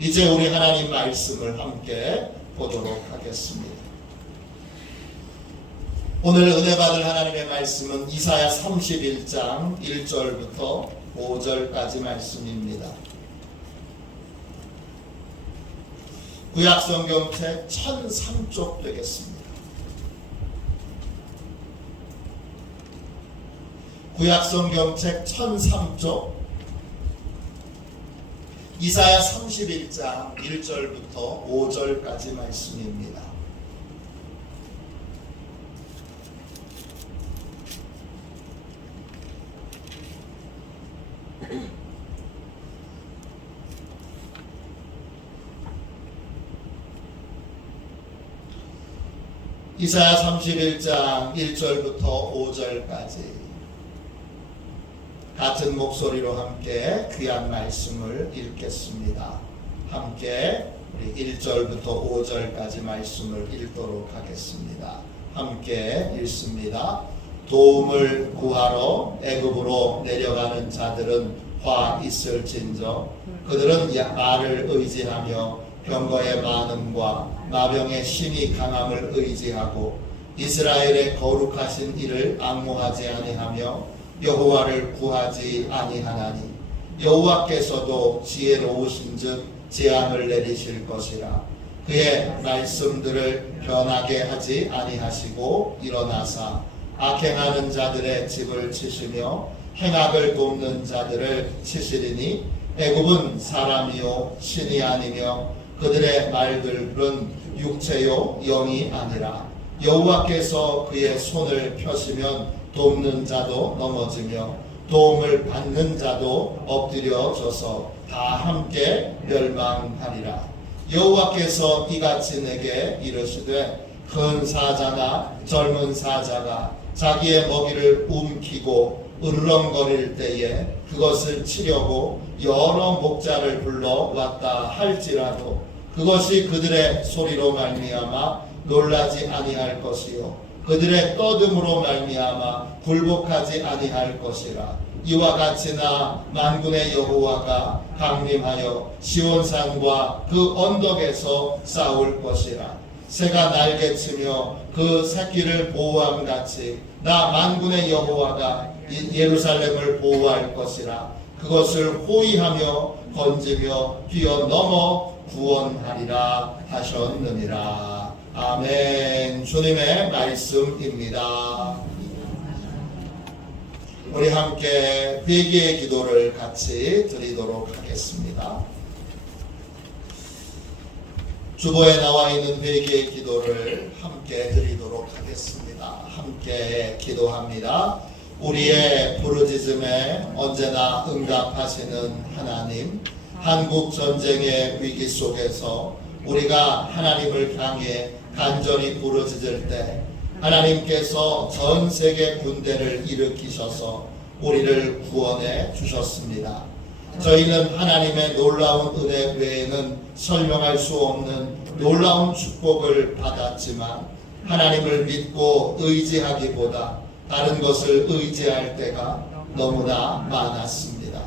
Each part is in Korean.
이제 우리 하나님 말씀을 함께 보도록 하겠습니다. 오늘 은혜 받을 하나님의 말씀은 이사야 31장 1절부터 5절까지 말씀입니다. 구약성경책 1003쪽 되겠습니다. 구약성경책 1003쪽 이사야 31장 1절부터 5절까지 말씀입니다. 이사야 31장 1절부터 5절까지 같은 목소리로 함께 귀한 말씀을 읽겠습니다. 함께 우리 1절부터 5절까지 말씀을 읽도록 하겠습니다. 함께 읽습니다. 도움을 구하러 애굽으로 내려가는 자들은 화 있을진저 그들은 말을 의지하며 병거의 많음과 마병의 심히 강함을 의지하고 이스라엘의 거룩하신 이를 앙모하지 아니하며 여호와를 구하지 아니하나니 여호와께서도 지혜로우신즉 재앙을 내리실 것이라. 그의 말씀들을 변하게 하지 아니하시고 일어나사 악행하는 자들의 집을 치시며 행악을 돕는 자들을 치시리니 애굽은 사람이요 신이 아니며 그들의 말들은 육체요 영이 아니라. 여호와께서 그의 손을 펴시면 돕는 자도 넘어지며 도움을 받는 자도 엎드려져서 다 함께 멸망하리라. 여호와께서 이같이 내게 이르시되 큰 사자나 젊은 사자가 자기의 먹이를 움키고 으르렁거릴 때에 그것을 치려고 여러 목자를 불러 왔다 할지라도 그것이 그들의 소리로 말미암아 놀라지 아니할 것이요 그들의 떠듦으로 말미암아 굴복하지 아니할 것이라. 이와 같이나 만군의 여호와가 강림하여 시온산과 그 언덕에서 싸울 것이라. 새가 날개치며 그 새끼를 보호함같이 나 만군의 여호와가 예루살렘을 보호할 것이라. 그것을 호위하며 건지며 뛰어넘어 구원하리라 하셨느니라. 아멘. 주님의 말씀입니다. 우리 함께 회개의 기도를 같이 드리도록 하겠습니다. 주보에 나와 있는 회개의 기도를 함께 드리도록 하겠습니다. 함께 기도합니다. 우리의 부르짖음에 언제나 응답하시는 하나님, 한국 전쟁의 위기 속에서 우리가 하나님을 향해 간절히 부르짖을 때 하나님께서 전 세계 군대를 일으키셔서 우리를 구원해 주셨습니다. 저희는 하나님의 놀라운 은혜 외에는 설명할 수 없는 놀라운 축복을 받았지만 하나님을 믿고 의지하기보다 다른 것을 의지할 때가 너무나 많았습니다.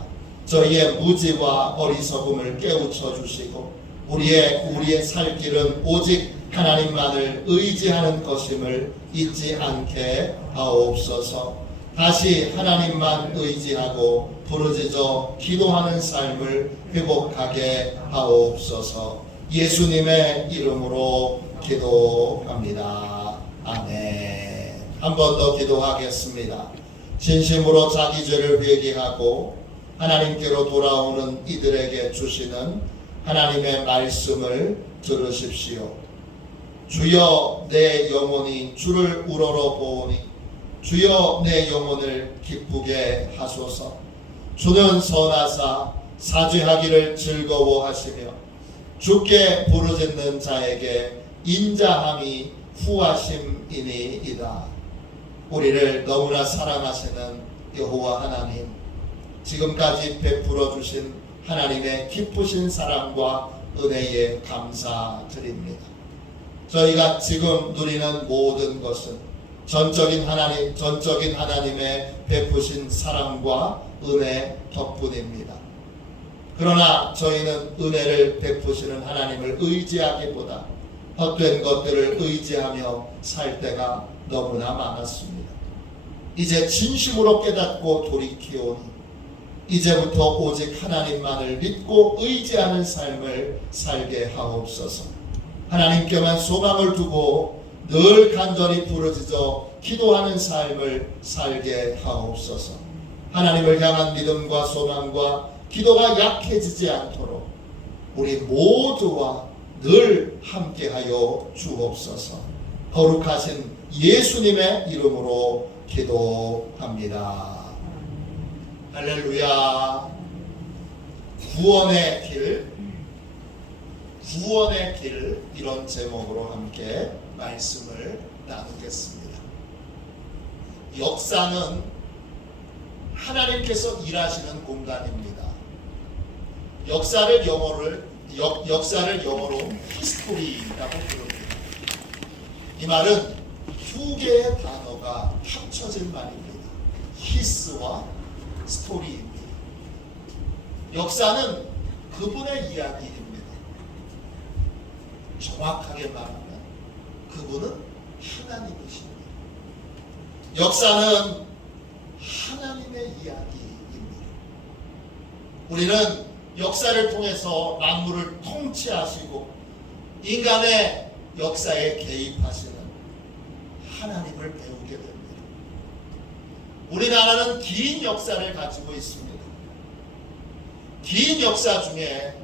저희의 무지와 어리석음을 깨우쳐 주시고 우리의 살 길은 오직 하나님만을 의지하는 것임을 잊지 않게 하옵소서. 다시 하나님만 의지하고 부르짖어 기도하는 삶을 회복하게 하옵소서. 예수님의 이름으로 기도합니다. 아멘. 한 번 더 기도하겠습니다. 진심으로 자기 죄를 회개하고 하나님께로 돌아오는 이들에게 주시는 하나님의 말씀을 들으십시오. 주여 내 영혼이 주를 우러러 보오니 주여 내 영혼을 기쁘게 하소서. 주는 선하사 사죄하기를 즐거워하시며 주께 부르짖는 자에게 인자함이 후하심이니이다. 우리를 너무나 사랑하시는 여호와 하나님, 지금까지 베풀어 주신 하나님의 기쁘신 사랑과 은혜에 감사드립니다. 저희가 지금 누리는 모든 것은 전적인 하나님의 베푸신 사랑과 은혜 덕분입니다. 그러나 저희는 은혜를 베푸시는 하나님을 의지하기보다 헛된 것들을 의지하며 살 때가 너무나 많았습니다. 이제 진심으로 깨닫고 돌이키오니 이제부터 오직 하나님만을 믿고 의지하는 삶을 살게 하옵소서. 하나님께만 소망을 두고 늘 간절히 부르짖어 기도하는 삶을 살게 하옵소서. 하나님을 향한 믿음과 소망과 기도가 약해지지 않도록 우리 모두와 늘 함께하여 주옵소서. 거룩하신 예수님의 이름으로 기도합니다. 할렐루야. 구원의 길, 구원의 길, 이런 제목으로 함께 말씀을 나누겠습니다. 역사는 하나님께서 일하시는 공간입니다. 역사를 영어로 히스토리라고 부릅니다. 이 말은 두 개의 단어가 합쳐진 말입니다. 히스와 스토리입니다. 역사는 그분의 이야기입니다. 정확하게 말하면 그분은 하나님이십니다. 역사는 하나님의 이야기입니다. 우리는 역사를 통해서 만물을 통치하시고 인간의 역사에 개입하시는 하나님을 배우게 됩니다. 우리나라는 긴 역사를 가지고 있습니다. 긴 역사 중에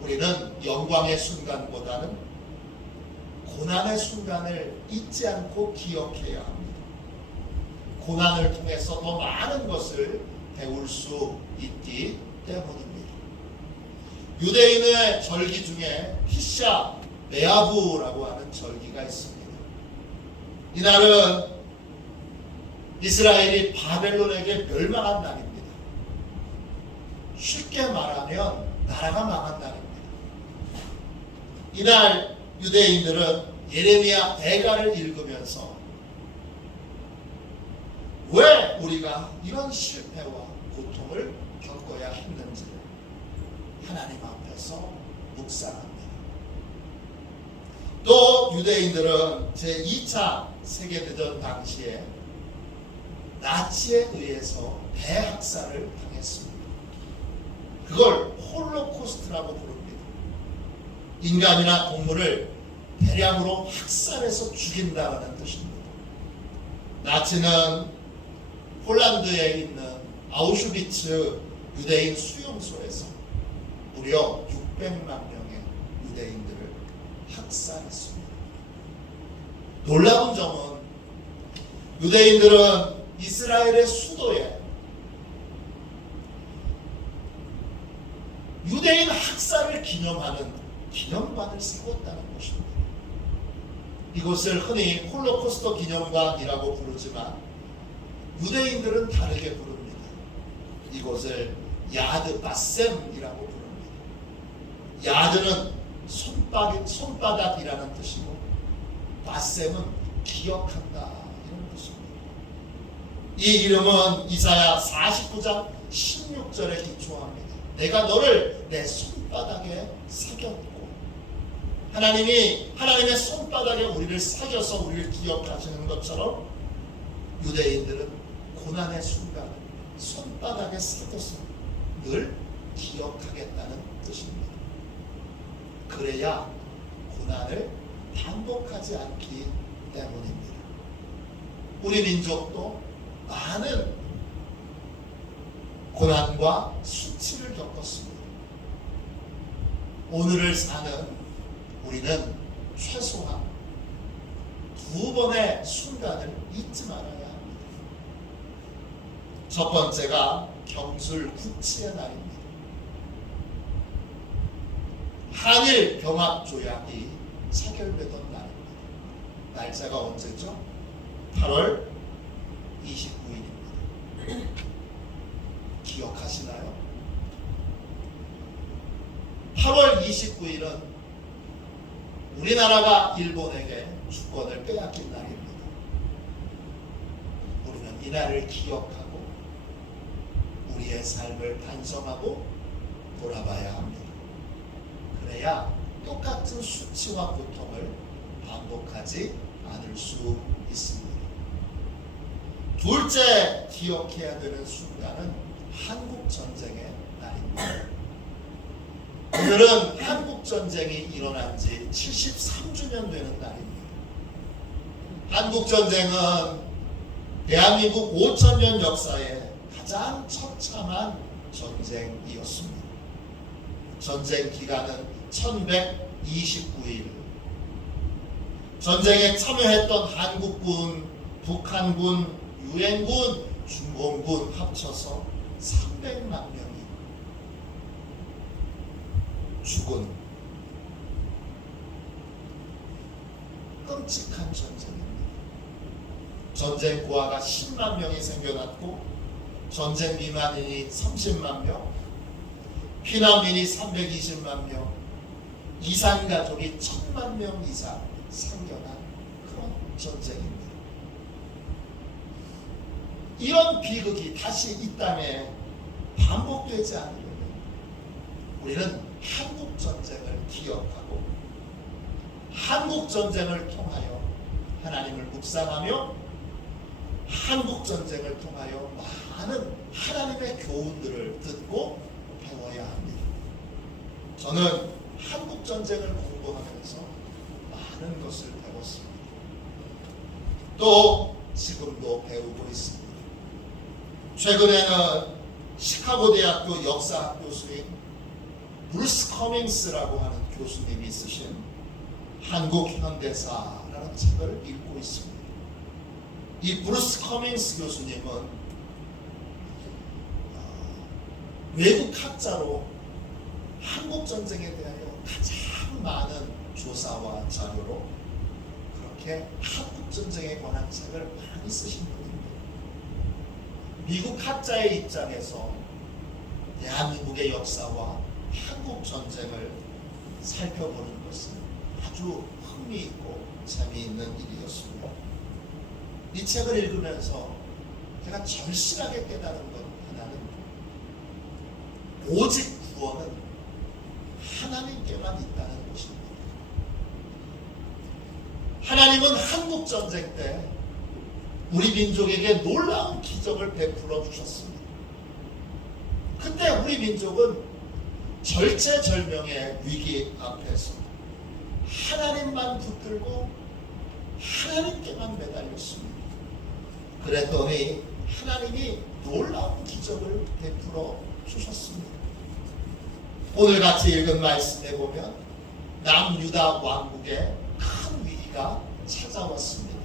우리는 영광의 순간보다는 고난의 순간을 잊지 않고 기억해야 합니다. 고난을 통해서 더 많은 것을 배울 수 있기 때문입니다. 유대인의 절기 중에 티샤 베아브라고 하는 절기가 있습니다. 이날은 이스라엘이 바벨론에게 멸망한 날입니다. 쉽게 말하면 나라가 망한 날입니다. 이날 유대인들은 예레미야 대가를 읽으면서 왜 우리가 이런 실패와 고통을 겪어야 했는지를 하나님 앞에서 묵상합니다. 또 유대인들은 제2차 세계대전 당시에 나치에 의해서 대학살을 당했습니다. 그걸 홀로코스트라고 부릅니다. 인간이나 동물을 대량으로 학살해서 죽인다는 뜻입니다. 나치는 폴란드에 있는 아우슈비츠 유대인 수용소에서 무려 600만 명의 유대인들을 학살했습니다. 놀라운 점은 유대인들은 이스라엘의 수도에 유대인 학살을 기념하는 기념관을 세웠다는 것입니다. 이곳을 흔히 홀로코스트 기념관이라고 부르지만 유대인들은 다르게 부릅니다. 이곳을 야드 바셈이라고 부릅니다. 야드는 손바닥이라는 뜻이고 바셈은 기억한다 이런 뜻입니다. 이 이름은 이사야 49장 16절에 기초합니다. 내가 너를 내 손바닥에 새겼고, 하나님의 손바닥에 우리를 새겨서 우리를 기억하시는 것처럼 유대인들은 고난의 순간을 손바닥에 새겨서 늘 기억하겠다는 뜻입니다. 그래야 고난을 반복하지 않기 때문입니다. 우리 민족도 많은 고난과 수치를 겪었습니다. 오늘을 사는 우리는 최소한 2번의 순간을 잊지 말아야 합니다. 첫 번째가 경술 구치의 날입니다. 한일 병합 조약이 체결되던 날입니다. 날짜가 언제죠? 8월 29일입니다. 기억하시나요? 8월 29일은 우리나라가 일본에게 주권을 빼앗긴 날입니다. 우리는 이날을 기억하고 우리의 삶을 반성하고 돌아봐야 합니다. 그래야 똑같은 수치와 고통을 반복하지 않을 수 있습니다. 둘째 기억해야 되는 순간은 한국전쟁의 날입니다. 오늘은 한국전쟁이 일어난 지 73주년 되는 날입니다. 한국전쟁은 대한민국 5천년 역사에 가장 처참한 전쟁이었습니다. 전쟁 기간은 1129일. 전쟁에 참여했던 한국군, 북한군, 유엔군, 중공군 합쳐서 300만 명이 죽은 끔찍한 전쟁입니다. 전쟁 고아가 10만 명이 생겨났고 전쟁 미만인이 30만 명, 피난민이 320만 명, 이산가족이 1000만 명 이상 생겨난 그런 전쟁입니다. 이런 비극이 다시 이 땅에 반복되지 않으려면 우리는 한국전쟁을 기억하고 한국전쟁을 통하여 하나님을 묵상하며 한국전쟁을 통하여 많은 하나님의 교훈들을 듣고 배워야 합니다. 저는 한국전쟁을 공부하면서 많은 것을 배웠습니다. 또 지금도 배우고 있습니다. 최근에는 시카고 대학교 역사학 교수인 브루스 커밍스라고 하는 교수님이 쓰신 한국 현대사라는 책을 읽고 있습니다. 이 브루스 커밍스 교수님은 외국 학자로 한국 전쟁에 대하여 가장 많은 조사와 자료로 그렇게 한국 전쟁에 관한 책을 많이 쓰신 분입니다. 미국 학자의 입장에서 대한민국의 역사와 한국 전쟁을 살펴보는 것은 아주 흥미있고 재미있는 일이었습니다. 이 책을 읽으면서 제가 절실하게 깨달은 것 하나는 오직 구원은 하나님께만 있다는 것입니다. 하나님은 한국 전쟁 때 우리 민족에게 놀라운 기적을 베풀어 주셨습니다. 그때 우리 민족은 절체절명의 위기 앞에서 하나님만 붙들고 하나님께만 매달렸습니다. 그랬더니 하나님이 놀라운 기적을 베풀어 주셨습니다. 오늘 같이 읽은 말씀에 보면 남유다 왕국에 큰 위기가 찾아왔습니다.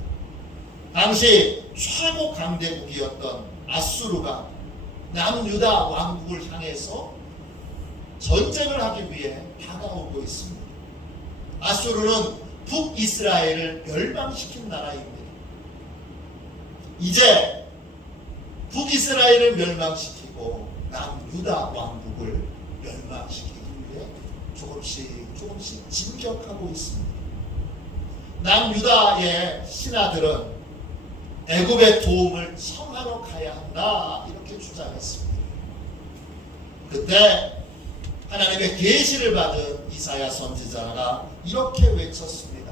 당시 최고 강대국이었던 아수르가 남유다 왕국을 향해서 전쟁을 하기 위해 다가오고 있습니다. 아수르는 북이스라엘을 멸망시킨 나라입니다. 이제 북이스라엘을 멸망시키고 남유다 왕국을 멸망시키기 위해 조금씩 진격하고 있습니다. 남유다의 신하들은 애굽의 도움을 청하러 가야 한다 이렇게 주장했습니다. 그때 하나님의 계시를 받은 이사야 선지자가 이렇게 외쳤습니다.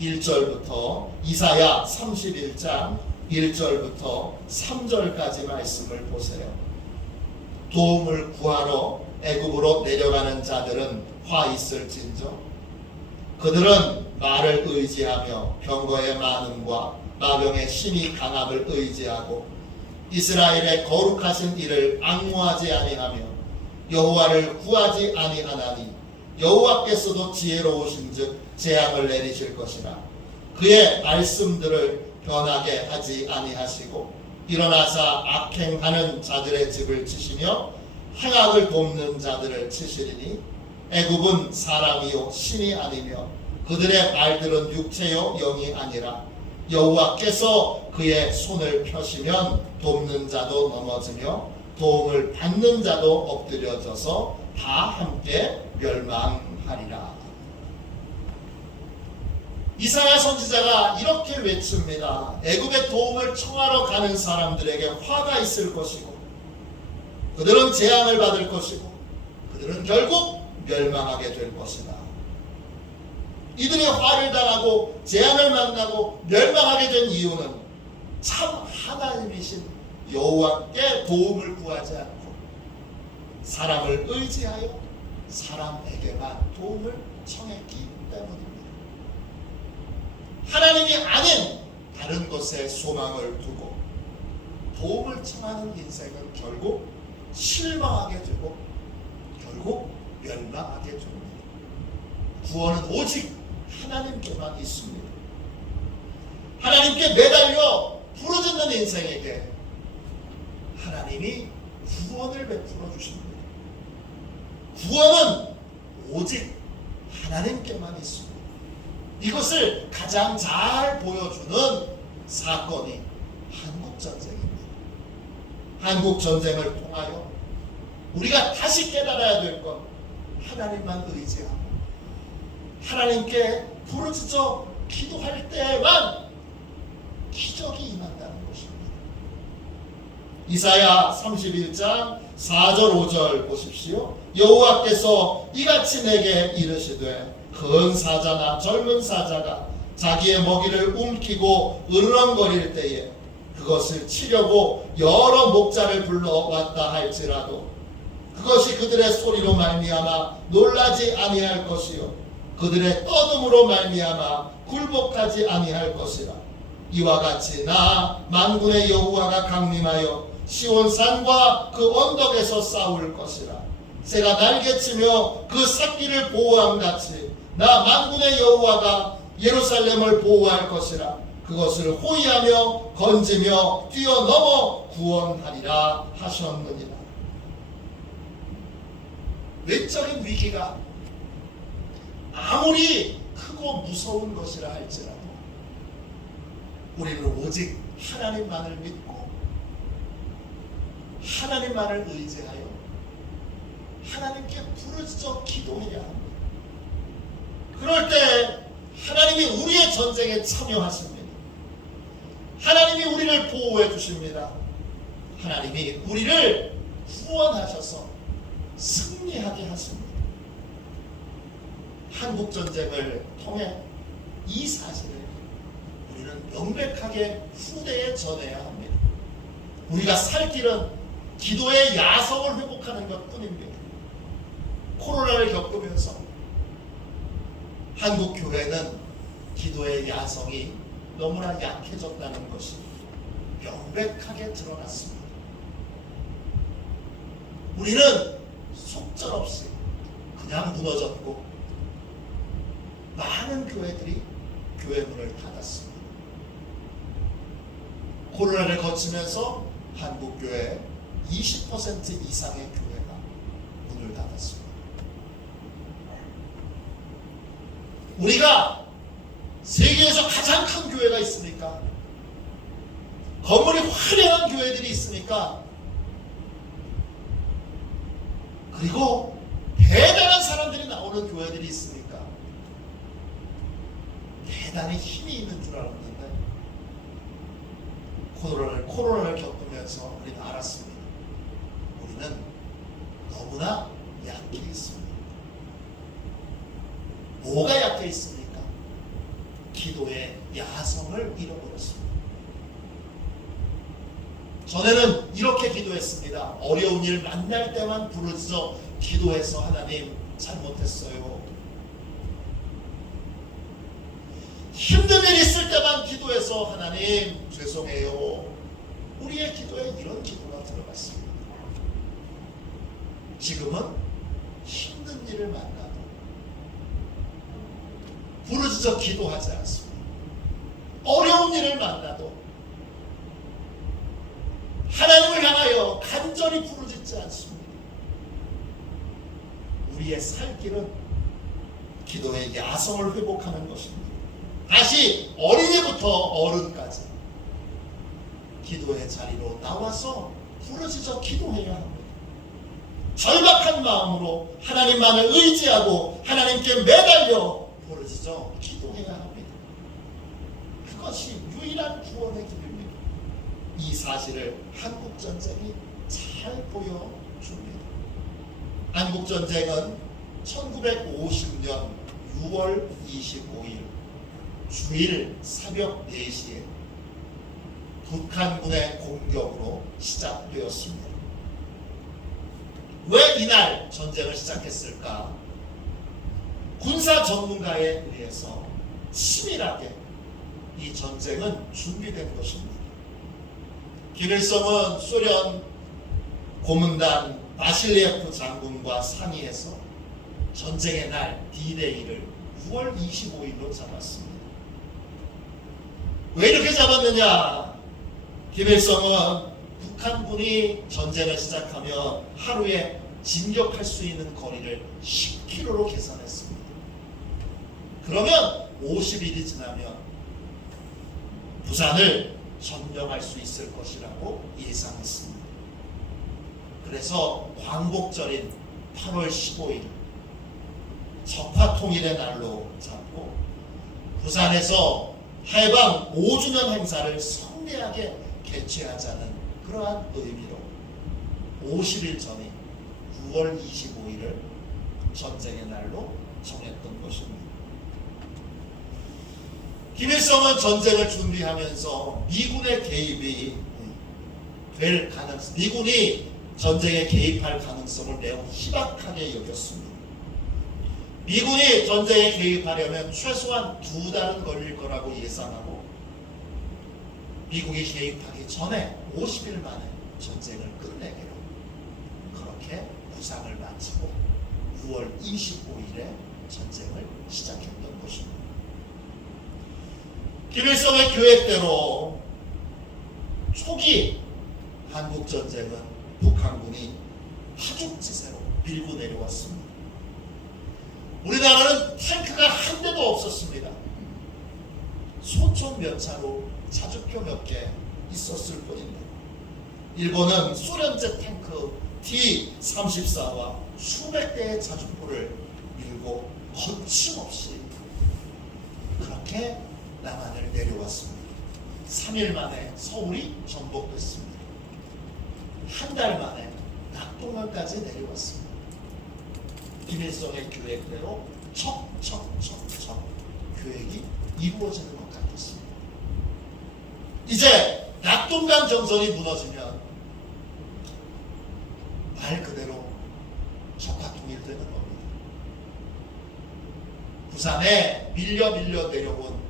1절부터 이사야 31장 1절부터 3절까지 말씀을 보세요. 도움을 구하러 애굽으로 내려가는 자들은 화 있을진저 그들은 말을 의지하며 병거의 많음과 마병의 힘이 강함을 의지하고 이스라엘의 거룩하신 이를 앙무하지 아니하며 여호와를 구하지 아니하나니 여호와께서도 지혜로우신즉 재앙을 내리실 것이라. 그의 말씀들을 변하게 하지 아니하시고 일어나사 악행하는 자들의 집을 치시며 행악을 돕는 자들을 치시리니 애굽은 사람이요 신이 아니며 그들의 말들은 육체요 영이 아니라 여호와께서 그의 손을 펴시면 돕는 자도 넘어지며 도움을 받는 자도 엎드려져서 다 함께 멸망하리라. 이사야 선지자가 이렇게 외칩니다. 애굽의 도움을 청하러 가는 사람들에게 화가 있을 것이고 그들은 재앙을 받을 것이고 그들은 결국 멸망하게 될 것이다. 이들이 화를 당하고 재앙을 만나고 멸망하게 된 이유는 참 하나님이신 여호와께 도움을 구하지 않고 사람을 의지하여 사람에게만 도움을 청했기 때문입니다. 하나님이 아닌 다른 것에 소망을 두고 도움을 청하는 인생은 결국 실망하게 되고 결국 멸망하게 됩니다. 구원은 오직 하나님께만 있습니다. 하나님께 매달려 부르짖는 인생에게 하나님이 구원을 베풀어 주십니다. 구원은 오직 하나님께만 있습니다. 이것을 가장 잘 보여주는 사건이 한국전쟁입니다. 한국전쟁을 통하여 우리가 다시 깨달아야 될 것, 하나님만 의지하고 하나님께 부르짖어 기도할 때만 기적이 임한다는 것입니다. 이사야 31장 4절 5절 보십시오. 여호와께서 이같이 내게 이르시되 큰 사자나 젊은 사자가 자기의 먹이를 움키고 으르렁거릴 때에 그것을 치려고 여러 목자를 불러왔다 할지라도 그것이 그들의 소리로 말미암아 놀라지 아니할 것이요 그들의 떠듬으로 말미암아 굴복하지 아니할 것이라. 이와 같이 나 만군의 여호와가 강림하여 시온산과 그 언덕에서 싸울 것이라. 새가 날개치며 그 새끼를 보호함같이 나 만군의 여호와가 예루살렘을 보호할 것이라. 그것을 호위하며 건지며 뛰어넘어 구원하리라 하셨느니라. 외적인 위기가 아무리 크고 무서운 것이라 할지라도 우리는 오직 하나님만을 믿고 하나님만을 의지하여 하나님께 부르짖어 기도해야 합니다. 그럴 때 하나님이 우리의 전쟁에 참여하십니다. 하나님이 우리를 보호해 주십니다. 하나님이 우리를 구원하셔서 승리하게 하십니다. 한국전쟁을 통해 이 사실을 우리는 명백하게 후대에 전해야 합니다. 우리가 살 길은 기도의 야성을 회복하는 것 뿐입니다. 코로나를 겪으면서 한국 교회는 기도의 야성이 너무나 약해졌다는 것이 명백하게 드러났습니다. 우리는 속절없이 그냥 무너졌고 많은 교회들이 교회 문을 닫았습니다. 코로나를 거치면서 한국 교회 20% 이상의 교회가 문을 닫았습니다. 우리가 세계에서 가장 큰 교회가 있으니까, 건물이 화려한 교회들이 있으니까, 그리고 대단한 사람들이 나오는 교회들이 있으니까 대단히 힘이 있는 줄 알았는데 코로나를 겪으면서 우리는 알았습니다. 우리는 너무나 약해 있습니다. 뭐가 약해 있습니까? 기도의 야성을 잃어버렸습니다. 전에는 이렇게 기도했습니다. 어려운 일 만날 때만 부르짖어 기도해서 하나님 잘못했어요. 힘든 일 있을 때만 기도해서 하나님 죄송해요. 우리의 기도에 이런 기도가 들어갔습니다. 지금은 힘든 일을 만나도 부르짖어 기도하지 않습니다. 어려운 일을 만나도 하나님을 향하여 간절히 부르짖지 않습니다. 우리의 살 길은 기도의 야성을 회복하는 것입니다. 다시 어린이부터 어른까지 기도의 자리로 나와서 부르짖어 기도해야 합니다. 절박한 마음으로 하나님만을 의지하고 하나님께 매달려 부르짖어 기도해야 합니다. 그것이 유일한 구원의 길입니다. 이 사실을 한국전쟁이 잘 보여줍니다. 한국전쟁은 1950년 6월 25일 주일 새벽 4시에 북한군의 공격으로 시작되었습니다. 왜 이날 전쟁을 시작했을까? 군사 전문가에 의해서 치밀하게 이 전쟁은 준비된 것입니다. 김일성은 소련 고문단 바실리에프 장군과 상의해서 전쟁의 날 D-Day를 6월 25일로 잡았습니다. 왜 이렇게 잡았느냐? 김일성은 북한군이 전쟁을 시작하면 하루에 진격할 수 있는 거리를 10km로 계산했습니다. 그러면 50일이 지나면 부산을 점령할 수 있을 것이라고 예상했습니다. 그래서 광복절인 8월 15일 적화통일의 날로 잡고 부산에서 해방 5주년 행사를 성대하게 개최하자는 그러한 의미로 50일 전인 6월 25일을 전쟁의 날로 정했던 것입니다. 김일성은 전쟁을 준비하면서 미군의 개입이 될 가능성, 미군이 전쟁에 개입할 가능성을 매우 희박하게 여겼습니다. 미군이 전쟁에 개입하려면 최소한 2달은 걸릴 거라고 예상하고 미국이 개입하기 전에 50일 만에 전쟁을 끝내기로 그렇게 구상을 마치고 6월 25일에 전쟁을 시작했던 것입니다. 김일성의 계획대로 초기 한국전쟁은 북한군이 파죽지세로 밀고 내려왔습니다. 우리나라는 탱크가 한 대도 없었습니다. 소총 몇 차로 자주표 몇 개 있었을 뿐입니다. 일본은 소련제 탱크 T-34와 수백 대의 자주포를 밀고 거침없이 그렇게 남한을 내려왔습니다. 3일 만에 서울이 정복됐습니다. 한 달 만에 낙동강까지 내려왔습니다. 김일성의 계획대로 척척척척 계획이 이루어지는 것 같았습니다. 이제 낙동강 정선이 무너지면 말 그대로 적화통일되는 겁니다. 부산에 밀려 내려온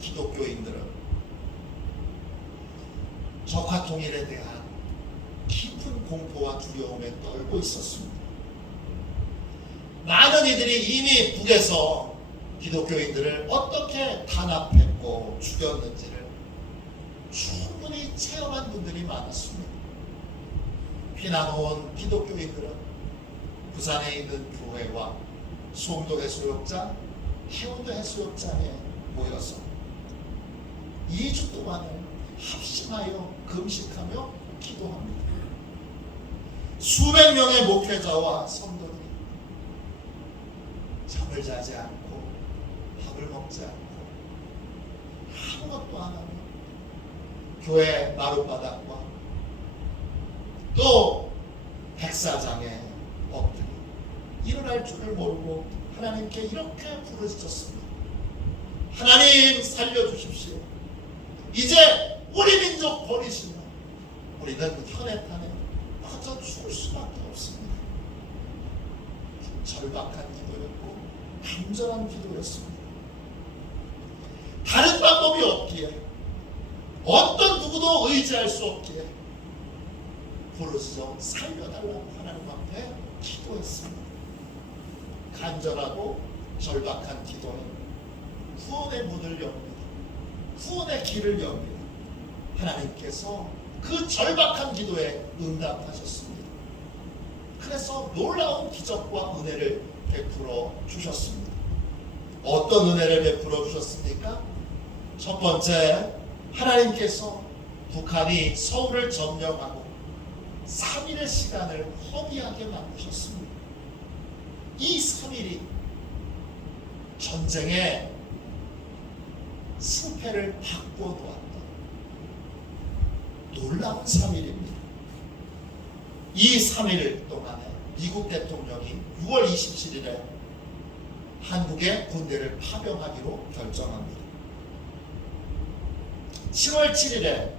기독교인들은 적화통일에 대한 깊은 공포와 두려움에 떨고 있었습니다. 많은 이들이 이미 북에서 기독교인들을 어떻게 탄압했고 죽였는지를 충분히 체험한 분들이 많았습니다. 피난온 기독교인들은 부산에 있는 교회와 송도 해수욕장, 해운도 해수욕장에 모여서 2주 동안을 합심하여 금식하며 기도합니다. 수백 명의 목회자와 성도들이 잠을 자지 않고 밥을 먹지 않고 아무것도 안 하며 교회 마룻바닥과 또 백사장에 엎드려 일어날 줄을 모르고 하나님께 이렇게 부르짖었습니다. 하나님 살려주십시오. 이제 우리 민족 버리시면 우리는 현해탄에 빠져 죽을 수밖에 없습니다. 절박한 기도였고 간절한 기도였습니다. 다른 방법이 없기에 어떤 누구도 의지할 수 없기에 부르짖어 살려달라고 하나님 앞에 기도했습니다. 간절하고 절박한 기도는 구원의 문을 엽니다. 구원의 길을 엽니다. 하나님께서 그 절박한 기도에 응답하셨습니다. 그래서 놀라운 기적과 은혜를 베풀어 주셨습니다. 어떤 은혜를 베풀어 주셨습니까? 첫 번째, 하나님께서 북한이 서울을 점령하고 3일의 시간을 허비하게 만드셨습니다. 이 3일이 전쟁의 승패를 바꾸어 놓았던 놀라운 3일입니다. 이 3일 동안에 미국 대통령이 6월 27일에 한국의 군대를 파병하기로 결정합니다. 7월 7일에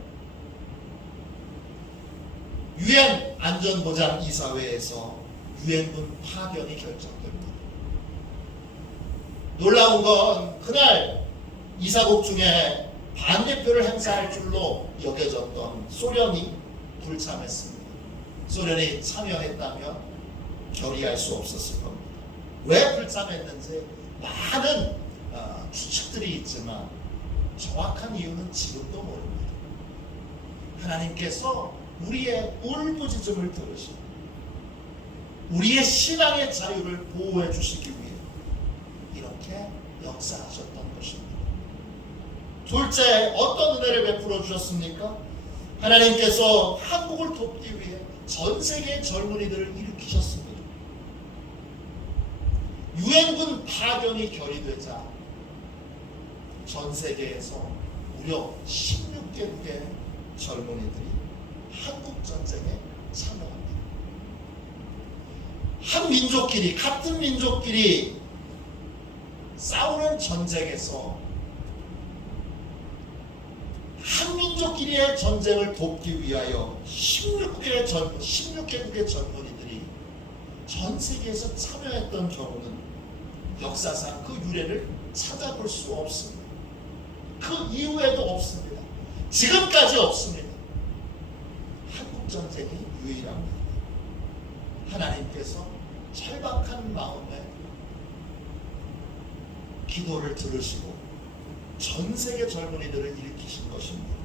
유엔 안전보장이사회에서 유엔군 파견이 결정됩니다. 놀라운 건 그날 이사국 중에 반대표를 행사할 줄로 여겨졌던 소련이 불참했습니다. 소련이 참여했다면 결의할 수 없었을 겁니다. 왜 불참했는지 많은 추측들이 있지만 정확한 이유는 지금도 모릅니다. 하나님께서 우리의 울부짖음을 들으시고 우리의 신앙의 자유를 보호해 주시기 위해 이렇게 역사하셨던 것입니다. 둘째, 어떤 은혜를 베풀어 주셨습니까? 하나님께서 한국을 돕기 위해 전 세계의 젊은이들을 일으키셨습니다. 유엔군 파견이 결의되자 전 세계에서 무려 16개국의 젊은이들이 한국 전쟁에 참여합니다. 한 민족끼리, 같은 민족끼리 싸우는 전쟁에서 한 민족끼리의 전쟁을 돕기 위하여 16개국의 젊은이들이 전 세계에서 참여했던 경우는 역사상 그 유래를 찾아볼 수 없습니다. 그 이후에도 없습니다. 지금까지 없습니다. 한국전쟁이 유일합니다. 하나님께서 절박한 마음에 기도를 들으시고 전 세계 젊은이들을 일으키신 것입니다.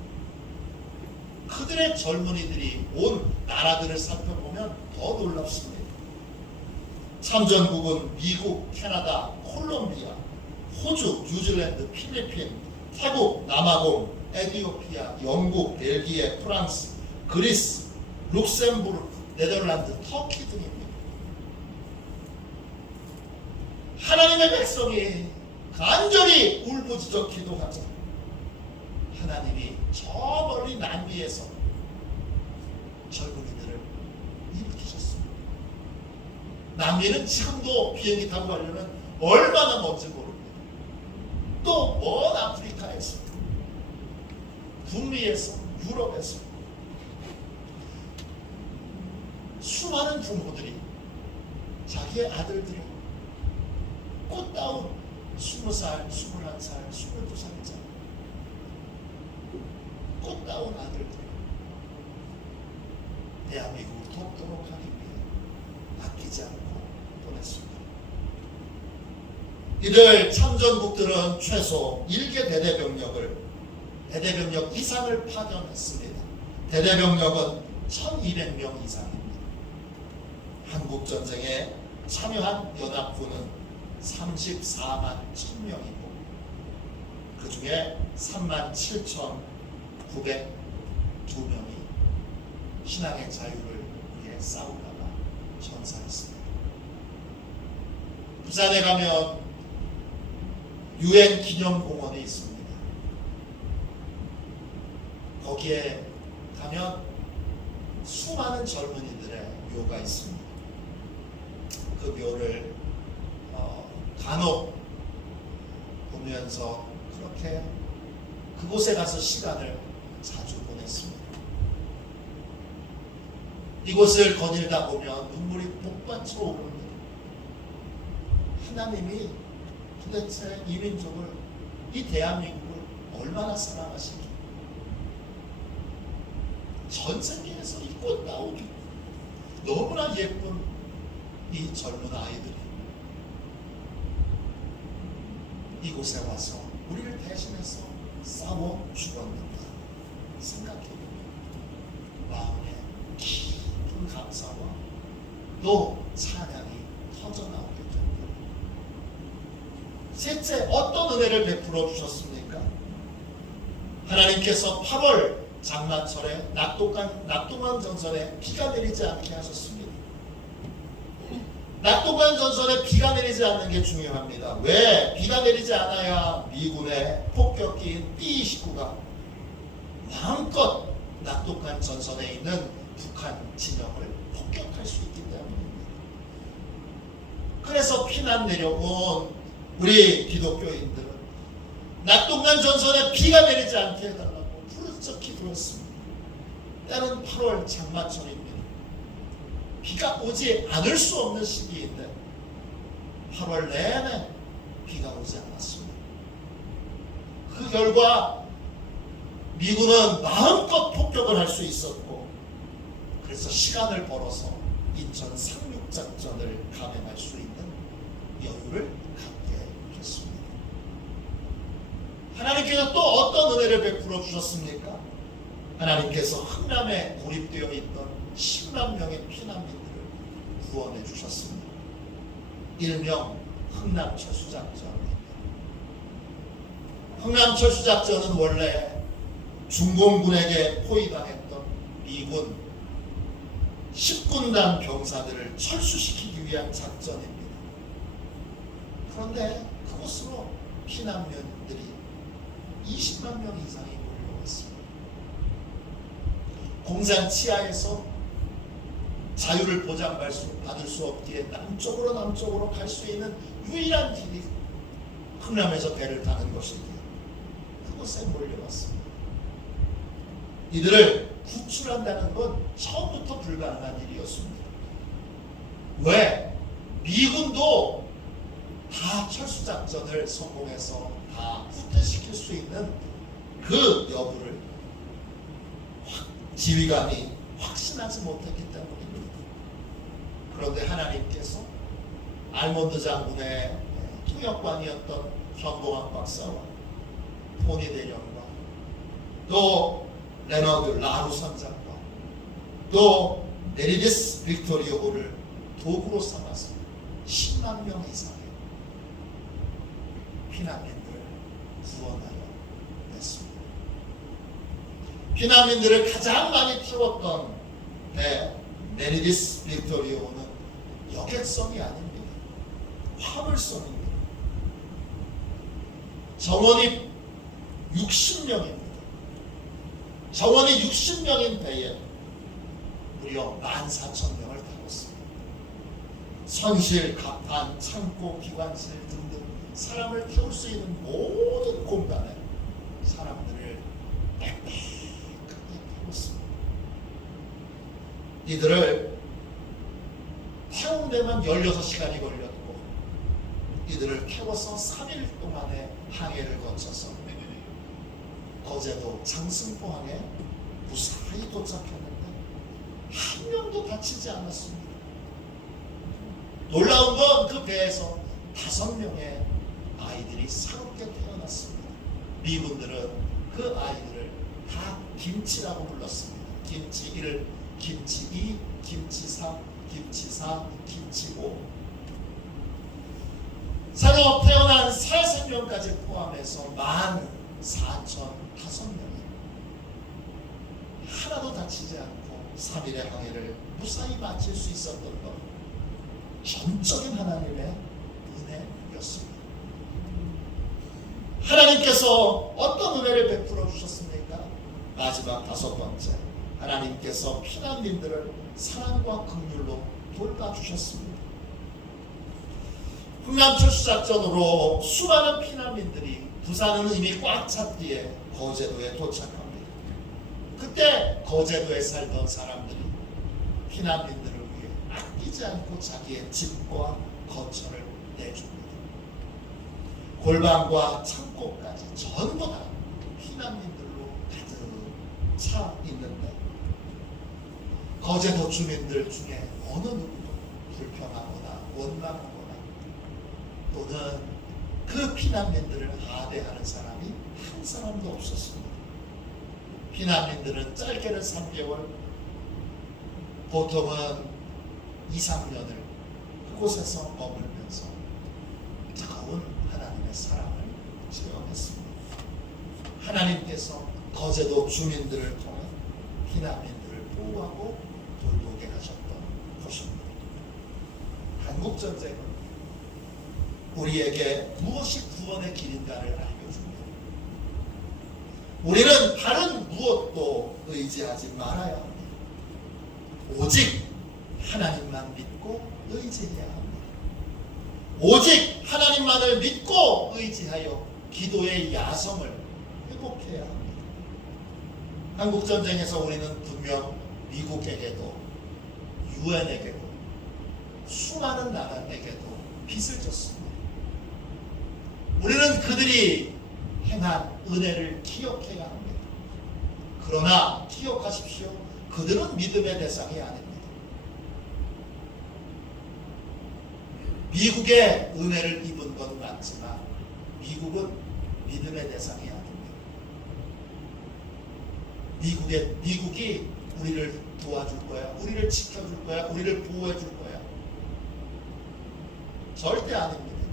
그들의 젊은이들이 온 나라들을 살펴보면 더 놀랍습니다. 참전국은 미국, 캐나다, 콜롬비아, 호주, 뉴질랜드, 필리핀, 태국, 남아공, 에티오피아, 영국, 벨기에, 프랑스, 그리스, 룩셈부르크, 네덜란드, 터키 등입니다. 하나님의 백성이 간절히 울부짖어 기도하자 하나님이 저 멀리 남미에서 젊은이들을 일으키셨습니다. 남미는 지금도 비행기 타고 가려면 얼마나 먼지 모릅니다. 또 먼 아프리카에서, 북미에서, 유럽에서 수많은 부모들이 자기의 아들들을 꽃다운 20살, 21살, 22살짜 꽃다운 아들들 대한민국을 돕도록 하기 위해 아끼지 않고 보냈습니다. 이들 참전국들은 최소 1개 대대병력 이상을 파견했습니다. 대대병력은 1200명 이상입니다. 한국전쟁에 참여한 연합군은 34만 1000명이고 그 중에 37,902명이 신앙의 자유를 위해 싸우다가 전사했습니다. 부산에 가면 유엔 기념공원이 있습니다. 거기에 가면 수많은 젊은이들의 묘가 있습니다. 그 묘를 간혹 보면서 그렇게 그곳에 가서 시간을 자주 보냈습니다. 이곳을 거닐다 보면 눈물이 폭받쳐 오릅니다. 하나님이 도대체 이 민족을, 이 대한민국을 얼마나 사랑하시기, 전 세계에서 이 꽃다운 너무나 예쁜 이 젊은 아이들이 이곳에 와서 우리를 대신해서 싸워 죽었는가 생각해보면 마음에 깊은 감사와 또 찬양이 터져나오게 됩니다. 셋째, 어떤 은혜를 베풀어 주셨습니까? 하나님께서 8월 장마철에 낙동강 전선에 비가 내리지 않게 하셨습니다. 낙동강 전선에 비가 내리지 않는 게 중요합니다. 왜? 비가 내리지 않아야 미군의 폭격기인 B-29가 마음껏 낙동강 전선에 있는 북한 진영을 폭격할 수 있기 때문입니다. 피난 내려온 우리 기독교인들은 낙동강 전선에 비가 내리지 않게 해달라고 부르짖어 기도했습니다. 때는 8월 장마철입니다. 비가 오지 않을 수 없는 시기인데 8월 내내 비가 오지 않았습니다. 그 결과 미군은 마음껏 폭격을 할 수 있었고, 그래서 시간을 벌어서 인천 상륙작전을 감행할 수 있는 여유를 갖게 했습니다. 하나님께서 또 어떤 은혜를 베풀어 주셨습니까? 하나님께서 흥남에 고립되어 있던 10만 명의 피난민들을 구원해 주셨습니다. 일명 흥남철수작전입니다. 흥남철수작전은 원래 중공군에게 포위당했던 미군 10군단 병사들을 철수시키기 위한 작전입니다. 그런데 그곳으로 피난민들이 20만 명 이상이 몰려왔습니다. 공산 치하에서 자유를 보장받을 수 없기에 남쪽으로 갈 수 있는 유일한 길이 흥남에서 배를 타는 것이기에 그곳에 몰려왔습니다. 이들을 구출한다는 건 처음부터 불가능한 일이었습니다. 왜? 미군도 다 철수작전을 성공해서 다 후퇴시킬 수 있는 그 여부를 지휘관이 확신하지 못했기 때문입니다. 그런데 하나님께서 알몬드 장군의 통역관이었던 현봉학 박사와 포니 대령과 또 레너드 라루 선장과 또 메리디스 빅토리오를 도구로 삼아서 10만 명 이상의 피난민들을 구원하여 냈습니다. 피난민들을 가장 많이 태웠던 배 메리디스 빅토리오는 여객선이 아닙니다. 화물선입니다. 정원이 60명입니다. 정원이 60명인 배에 무려 14,000명을 태웠습니다. 선실, 갑판, 창고, 기관실 등등 사람을 태울 수 있는 모든 공간에 사람들을 빽빽하게 태웠습니다. 이들을 태운 데만 16시간이 걸렸고 이들을 태워서 3일 동안의 항해를 거쳐서 거제도 장승포항에 무사히 도착했는데 한 명도 다치지 않았습니다. 놀라운 건 그 배에서 5명의 아이들이 새롭게 태어났습니다. 미군들은 그 아이들을 다 김치라고 불렀습니다. 김치 1, 김치 2, 김치 3, 김치 4, 김치 5. 새로 태어난 새 생명까지 포함해서 14,005명이 하나도 다치지 않고 3일의 항해를 무사히 마칠 수 있었던 것, 전적인 하나님의 은혜였습니다. 하나님께서 어떤 은혜를 베풀어 주셨습니까? 마지막 5번째, 하나님께서 피난민들을 사랑과 긍휼로 돌봐주셨습니다. 흥남철수작전으로 수많은 피난민들이 부산은 이미 꽉 찼기에 거제도에 도착합니다. 그때 거제도에 살던 사람들이 피난민들을 위해 아끼지 않고 자기의 집과 거처를 내줍니다. 골방과 창고까지 전부 다 피난민들로 가득 차 있는데 거제도 주민들 중에 어느 누구도 불평하거나 원망하거나 또는 그 피난민들을 하대하는 사람이 한 사람도 없었습니다. 피난민들은 짧게는 3개월, 보통은 2, 3년을 그곳에서 머물면서 뜨거운 하나님의 사랑을 체험했습니다. 하나님께서 거제도 주민들을 통해 피난민들을 보호하고 돌보게 하셨던 것입니다. 한국전쟁은 우리에게 무엇이 구원의 길인가를 알려줍니다. 우리는 다른 무엇도 의지하지 말아야 합니다. 오직 하나님만 믿고 의지해야 합니다. 오직 하나님만을 믿고 의지하여 기도의 야성을 회복해야 합니다. 한국전쟁에서 우리는 분명 미국에게도 유엔에게도 수많은 나라에게도 빚을 졌습니다. 우리는 그들이 행한 은혜를 기억해야 합니다. 그러나 기억하십시오. 그들은 믿음의 대상이 아닙니다. 미국의 은혜를 입은 건 맞지만 미국은 믿음의 대상이 아닙니다. 미국이 우리를 도와줄 거야, 우리를 지켜줄 거야, 우리를 보호해 줄 거야. 절대 아닙니다.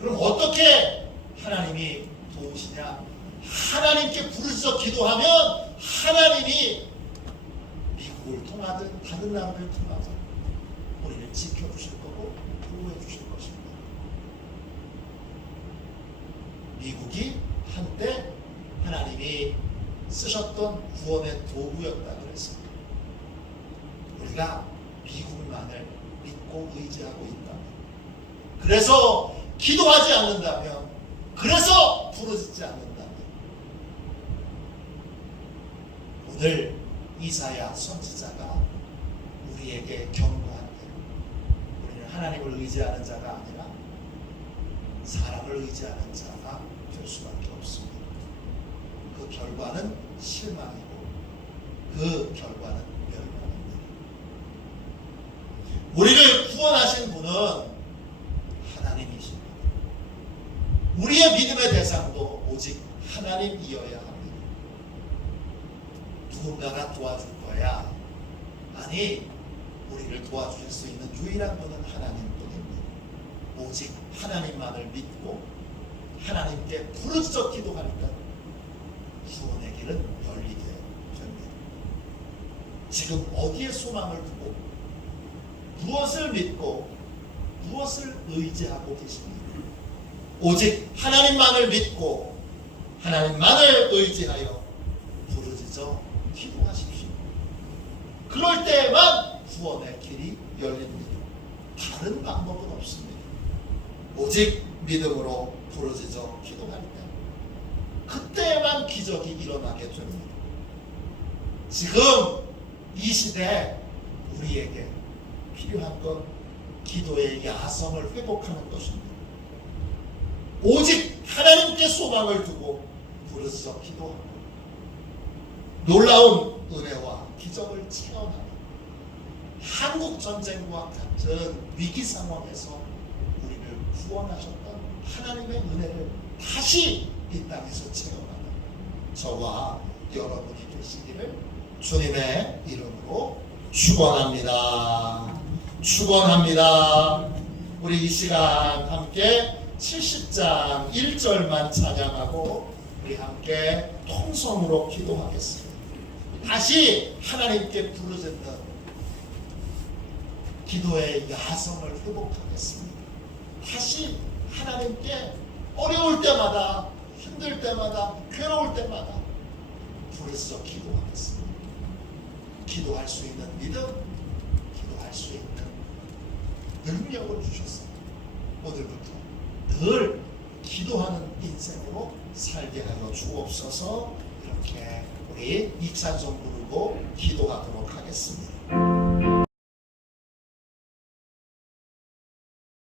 그럼 어떻게 하나님이 도우시냐? 하나님께 부르짖어 기도하면 하나님이 미국을 통하든 다른 나라를 통하든 우리를 지켜주실 거고 보호해 주실 것입니다. 미국이 한때 하나님이 쓰셨던 구원의 도구였다 그랬습니다. 우리가 미국만을 믿고 의지하고 있다. 그래서 기도하지 않는다면, 그래서 부르짖지 않는다면, 오늘 이사야 선지자가 우리에게 경고한대. 우리는 하나님을 의지하는 자가 아니라 사람을 의지하는 자가 될 수밖에 없습니다. 그 결과는 실망이고 그 결과는 멸망입니다. 우리를 구원하신 분은 하나님이십니다. 우리의 믿음의 대상도 오직 하나님이어야 합니다. 누군가가 도와줄 거야. 아니, 우리를 도와주실 수 있는 유일한 분은 하나님뿐입니다. 오직 하나님만을 믿고 하나님께 부르짖어 기도할 때 구원의 길은 열리게 됩니다. 지금 어디에 소망을 두고 무엇을 믿고 무엇을 의지하고 계십니까? 오직 하나님만을 믿고 하나님만을 의지하여 부르짖어 기도하십시오. 그럴 때만 구원의 길이 열립니다. 다른 방법은 없습니다. 오직 믿음으로 부르짖어 기도할 때 그때만 기적이 일어나게 됩니다. 지금 이 시대 우리에게 필요한 건 기도의 야성을 회복하는 것입니다. 오직 하나님께 소망을 두고 부르짖어 기도하고 놀라운 은혜와 기적을 체험하는 한국 전쟁과 같은 위기 상황에서 우리를 구원하셨던 하나님의 은혜를 다시 이 땅에서 체험하는 저와 여러분이 되시기를 주님의 이름으로 축원합니다. 축원합니다. 우리 이 시간 함께 70장 1절만 찬양하고 우리 함께 통성으로 기도하겠습니다. 다시 하나님께 부르짖는 기도의 야성을 회복하겠습니다. 다시 하나님께 어려울 때마다, 힘들 때마다, 괴로울 때마다 부르짖어 기도하겠습니다. 기도할 수 있는 믿음, 기도할 수 있는 능력을 주셨습니다. 오늘부터 늘 기도하는 인생으로 살게 하여 주옵소서. 이렇게 우리 이 찬송 부르고 기도하도록 하겠습니다.